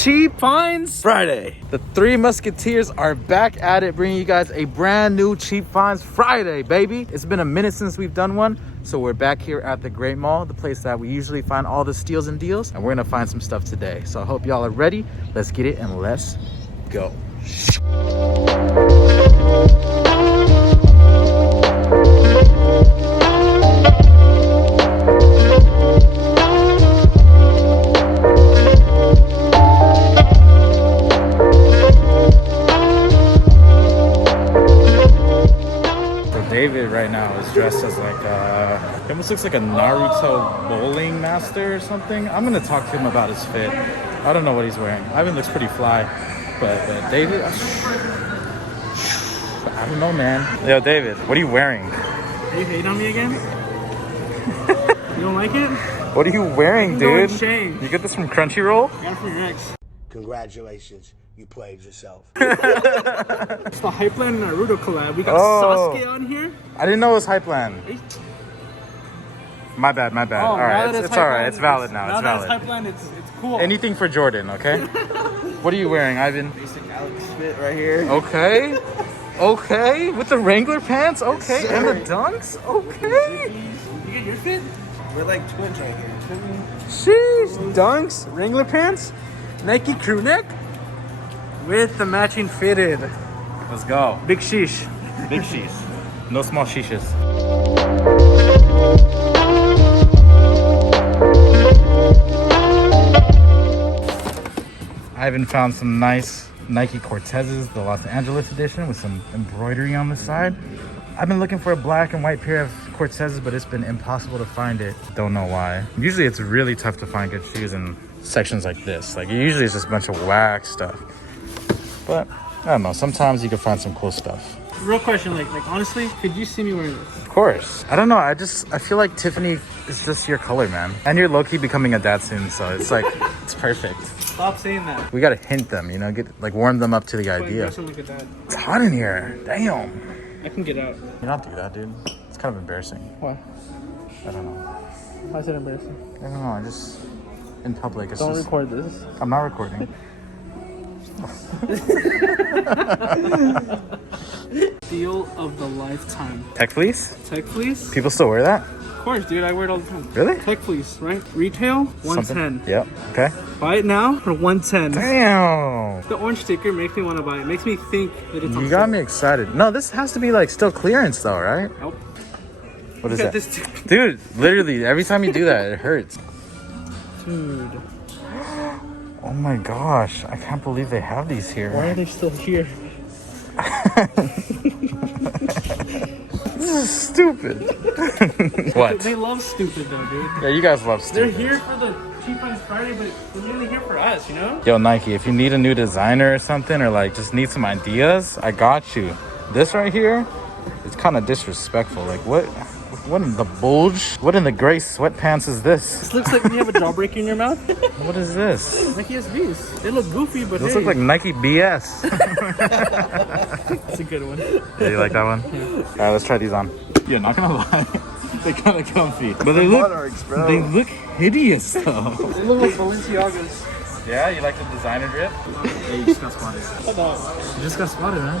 Cheap Finds Friday. The Three Musketeers are back at it, bringing you guys a brand new Cheap Finds Friday, baby. It's been a minute since we've done one, so we're back here at the Great Mall, the place that we usually find all the steals and deals, and we're gonna find some stuff today. So I hope y'all are ready. Let's get it and let's go. David right now is dressed as like he almost looks like a Naruto bowling master or something. I'm gonna talk to him about his fit. I don't know what he's wearing. Ivan looks pretty fly, but David, I don't know, man. Yo, David, what are you wearing? Are you hating on me again? You don't like it? What are you wearing, dude? Shame. You get this from Crunchyroll? I got it from your ex. Congratulations, you played yourself. It's the Hypeland Naruto collab. We got Sasuke on here. I didn't know it was Hypeland. My bad. Oh, all right, it's all right. It's valid now. It's valid. Now that it's Hypeland, it's cool. Anything for Jordan, okay? What are you wearing, Ivan? Basic Alex fit right here. Okay. Okay, with the Wrangler pants. Okay, and the dunks. Okay. You get your fit? We're like twins right here. Sheesh. Dunks, Wrangler pants, Nike crew neck with the matching fitted. Let's go. Big sheesh. Big sheesh. No small sheeshes. Ivan found some nice Nike Cortezes, the Los Angeles edition with some embroidery on the side. I've been looking for a black and white pair of Cortezes, but it's been impossible to find it. Don't know why. Usually it's really tough to find good shoes in sections like this. Like usually it's just a bunch of whack stuff. But I don't know, sometimes you can find some cool stuff. Real question, like honestly, could you see me wearing this? Of course. I don't know, I feel like Tiffany is just your color, man. And you're low-key becoming a dad soon, so it's like, it's perfect. Stop saying that. We gotta hint them, you know, warm them up to the idea. Like a dad. It's hot in here, damn. I can get out. You don't do that, dude. It's kind of embarrassing. Why? I don't know. Why is it embarrassing? I don't know, in public, it's Don't just... record this. I'm not recording. Deal of the lifetime. Tech fleece? Tech fleece? People still wear that? Of course, dude. I wear it all the time. Really? Tech fleece, right? Retail, 110. Yep, okay. Buy it now for 110. Damn! The orange sticker makes me want to buy it. Makes me think that it's on You got sale. me excited. No, this has to be like still clearance though, right? Nope. What is Look at that? this, Dude, literally, every time you do that, it hurts. dude. Oh my gosh, I can't believe they have these here. Why are they still here? This is stupid. What? They love stupid though, dude. Yeah, you guys love They're stupid. here for the Cheap Finds Friday, but they're really here for us, you know? Yo, Nike, if you need a new designer or something, or like just need some ideas, I got you. This right here, it's kind of disrespectful. Like what in the bulge? What in the gray sweatpants is this? This looks like you have a jawbreaker in your mouth. What is this? Nike SBs. They look goofy, but Those hey. look like Nike BS. That's a good one. Yeah, you like that one? Yeah. All right, let's try these on. Yeah, not gonna lie, they're kind of comfy, but they look hideous though. They look like Balenciagas. Yeah, you like the designer drip? Yeah, you just got spotted. Shut up. You just got spotted, man.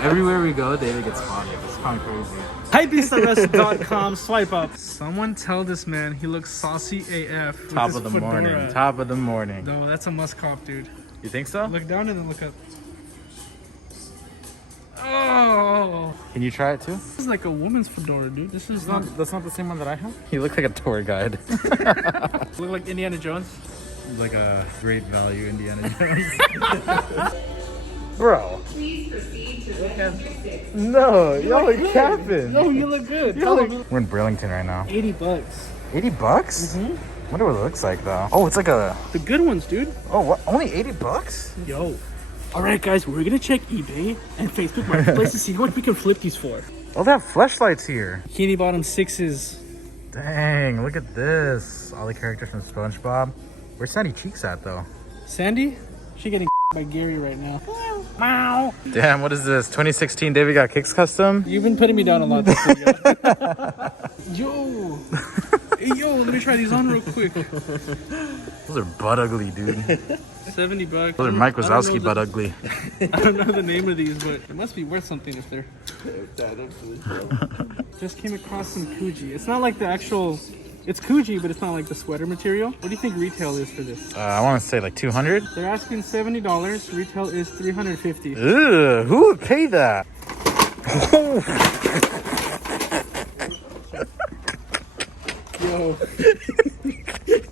Everywhere we go, David gets spotted. It's kind of crazy. Hypebeastrest.com. Swipe up. Someone tell this man he looks saucy AF. with Top his of the fedora. morning. Top of the morning. No, that's a must cop, dude. You think so? Look down and then look up. Oh, Can you try it too? this is like a woman's fedora, dude. This is not. That's not the same one that I have. You look like a tour guide. Look like Indiana Jones. Like a great value Indiana Jones. Bro. Please proceed to logistics. No, y'all are capping. No, you look good. We're in Burlington right now. 80 bucks. 80 bucks? Wonder what it looks like though. Oh, it's like a... The good ones, dude. Oh, what? Only 80 bucks? Yo. All right, guys, we're gonna check eBay and Facebook Marketplace to see what we can flip these for. Oh, they have fleshlights here. Bikini bottom 6s. Dang, look at this. All the characters from SpongeBob. Where's Sandy Cheeks at though? Sandy? She getting by Gary right now. Meow. Damn, what is this? 2016 David Got Kicks custom? You've been putting me down a lot this video. Yo. Hey, yo, let me try these on real quick. Those are butt ugly, dude. $70. Those are Mike Wazowski, but ugly. I don't know the name of these, but it must be worth something if they're. Just came across some Kuji. It's not like the actual. It's Kuji, but it's not like the sweater material. What do you think retail is for this? I want to say like 200. They're asking $70. Retail is $350. Ugh, who would pay that?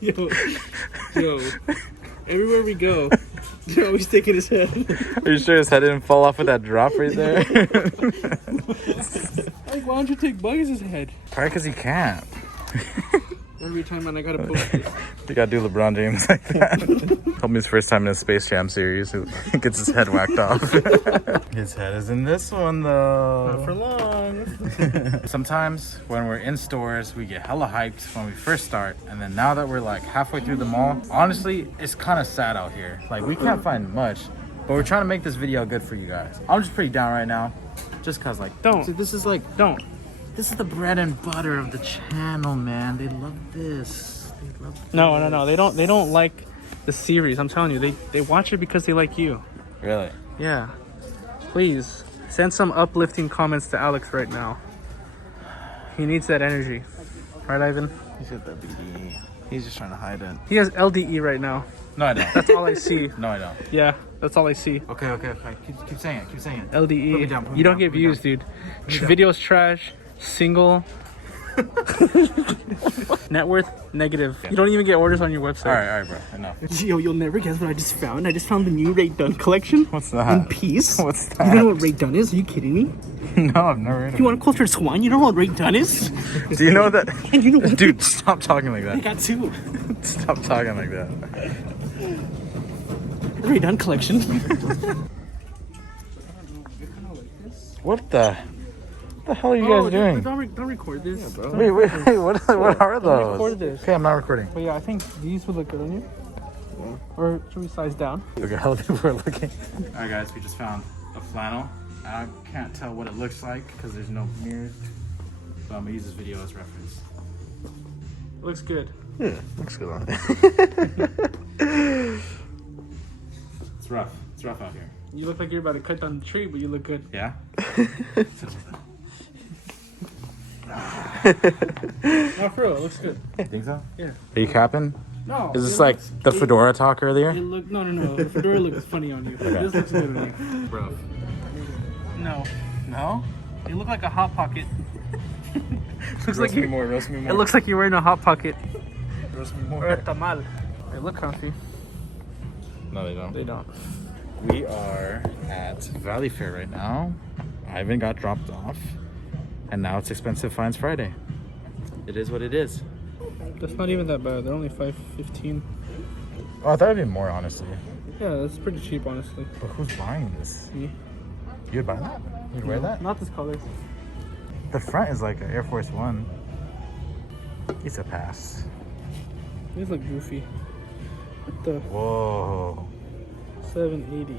Yo. Everywhere we go, they're always sticking his head. Are you sure his head didn't fall off with that drop right there? Like, why don't you take Bugs' head? Probably because he can't. Every time I gotta post this. You gotta do LeBron James like that. Told me his first time in a Space Jam series. Who gets his head whacked off. His head is in this one though. Not for long. Sometimes when we're in stores, we get hella hyped when we first start. And then now that we're like halfway through the mall, honestly, it's kind of sad out here. Like we can't find much, but we're trying to make this video good for you guys. I'm just pretty down right now. Just cause like, Don't. See, this is like, Don't. this is the bread and butter of the channel, man. They love this. They love this. No. They don't like the series. I'm telling you, they watch it because they like you. Really? Yeah. Please send some uplifting comments to Alex right now. He needs that energy. Right, Ivan? He's got that BDE. He's just trying to hide it. He has LDE right now. No, I don't. That's all I see. No, I don't. Yeah, that's all I see. Okay. Keep saying it. Keep saying it. LDE. Put me down, put me You don't down, get put me views, down. dude. Video's trash. Single. Net worth negative. You don't even get orders on your website. All right, bro. Enough. Yo, you'll never guess what I just found. I just found the new Ray Dunn collection. What's that? In peace. What's You that? don't know what Ray Dunn is? Are you kidding me? No, I've never heard of You want a cultured swine? You don't know what Ray Dunn is? it. Do you know that? And you know what? Dude, stop talking like I that. got two. Stop talking like that. Ray Dunn collection. What the hell are you guys doing? Don't record this. Yeah, bro. Wait. What are those? record this. Okay, I'm not recording. But yeah, I think these would look good on you. Yeah. Or should we size down? Look at how people are looking. All right, guys, we just found a flannel. I can't tell what it looks like because there's no mirrors. So I'm gonna use this video as reference. Looks good. Yeah, looks good on it. It's rough. It's rough out here. You look like you're about to cut down the tree, but you look good. Yeah? No, for real, it looks good. You think so? Yeah. Are you capping? No. Is this it like looks- the fedora talk earlier? No. The fedora looks funny on you. This looks good on you. Bro. No. No? You look like a hot pocket. Roast me more, roast me more. It looks like you're wearing a hot pocket. roast me Or a tamal. They look comfy. No, they don't. They don't. We are at Valley Fair right now. Ivan got dropped off. And now it's Expensive Finds Friday. It is what it is. That's not even that bad. They're only $5.15. Oh, I thought it'd be more, honestly. Yeah, that's pretty cheap, honestly. But who's buying this? Me. You'd buy that? You'd wear that? Not this color. The front is like an Air Force One. It's a pass. These look goofy. What the Whoa. 780?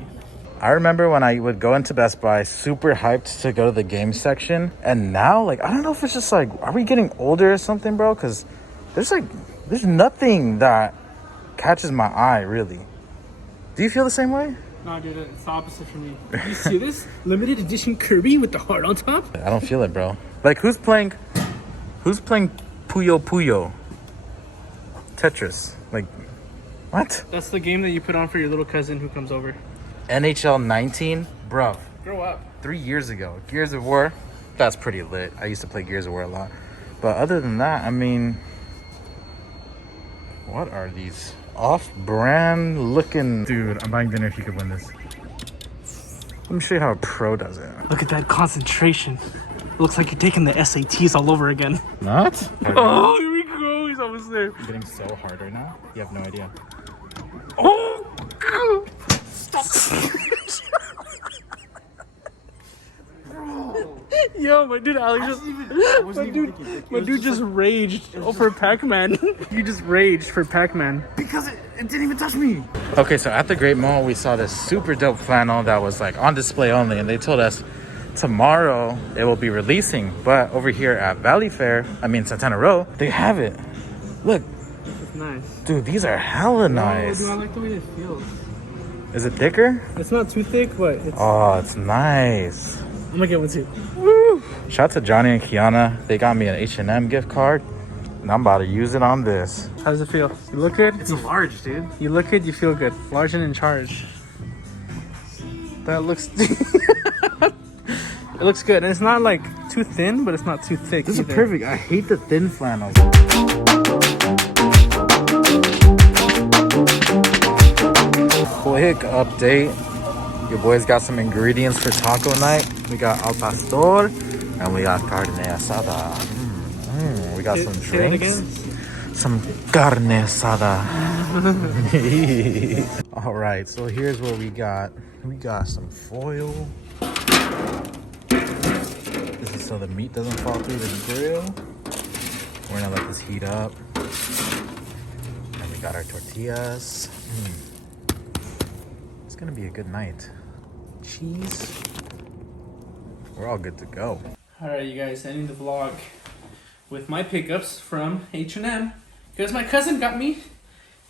I remember when I would go into Best Buy super hyped to go to the game section. And now, like, I don't know if it's just like, are we getting older or something, bro? Because there's nothing that catches my eye, really. Do you feel the same way? No, dude, it's the opposite for me. You see this? Limited edition Kirby with the heart on top? I don't feel it, bro. Like, who's playing Puyo Puyo? Tetris. Like, what? That's the game that you put on for your little cousin who comes over. NHL 19? Bruv. Grow up. 3 years ago. Gears of War? That's pretty lit. I used to play Gears of War a lot. But other than that, I mean, what are these off-brand looking? Dude, I'm buying dinner if you could win this. Let me show you how a pro does it. Look at that concentration. It looks like you're taking the SATs all over again. Not? Oh, here we go. He's almost there. I'm getting so hard right now. You have no idea. Oh! Stop. Yo, my dude Alex just... My dude just raged for Pac-Man. You just raged for Pac-Man. Because it didn't even touch me. Okay, so at the Great Mall, we saw this super dope flannel that was like on display only. And they told us tomorrow it will be releasing. But over here at Valley Fair, Santana Row, they have it. Look. Nice. Dude, these are hella Oh, nice. dude, I like the way it feels. Is it thicker? It's not too thick, but it's... Oh, it's nice. I'm gonna get one too. Woo! Shout out to Johnny and Kiana. They got me an H&M gift card, and I'm about to use it on this. How does it feel? You look good? It's a large, dude. You look good, you feel good. Large and in charge. That looks... It looks good. And it's not like too thin, but it's not too thick This either. is perfect. I hate the thin flannels. Quick update. Your boys got some ingredients for taco night. We got al pastor and we got carne asada. We got some Say that drinks. again? Some carne asada. All right, so here's what we got. We got some foil. This is so the meat doesn't fall through the grill. We're gonna let this heat up. And we got our tortillas. It's gonna be a good night. Cheese. We're all good to go. Alright, you guys, ending the vlog with my pickups from H&M. Because my cousin got me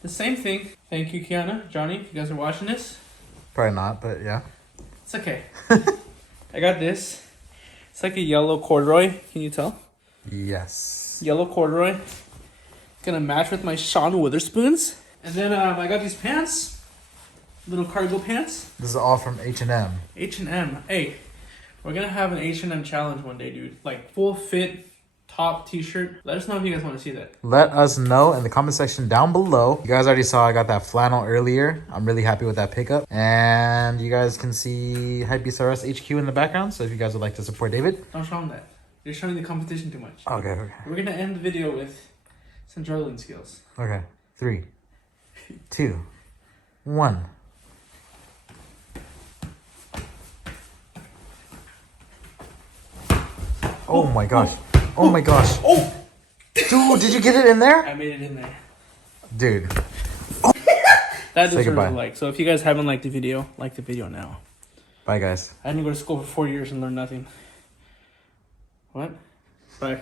the same thing. Thank you, Kiana, Johnny, if you guys are watching this. Probably not, but yeah. It's okay. I got this. It's like a yellow corduroy. Can you tell? Yes. Yellow corduroy. It's gonna match with my Sean Witherspoons. And then I got these pants. Little cargo pants. This is all from H&M. H&M. Hey, we're gonna have an H&M challenge one day, dude. Like full fit top t-shirt. Let us know if you guys want to see that. Let us know in the comment section down below. You guys already saw I got that flannel earlier. I'm really happy with that pickup. And you guys can see Hypebeast RS HQ in the background. So if you guys would like to support David. Don't show them that. You're showing the competition too much. Okay. We're gonna end the video with some drilling skills. Okay. 3, 2, 1. Oh my gosh. Oh my gosh. Oh! Dude, did you get it in there? I made it in there. Dude. That Say deserves goodbye. a like. So if you guys haven't liked the video, like the video now. Bye, guys. I didn't go to school for 4 years and learn nothing. What? Bye.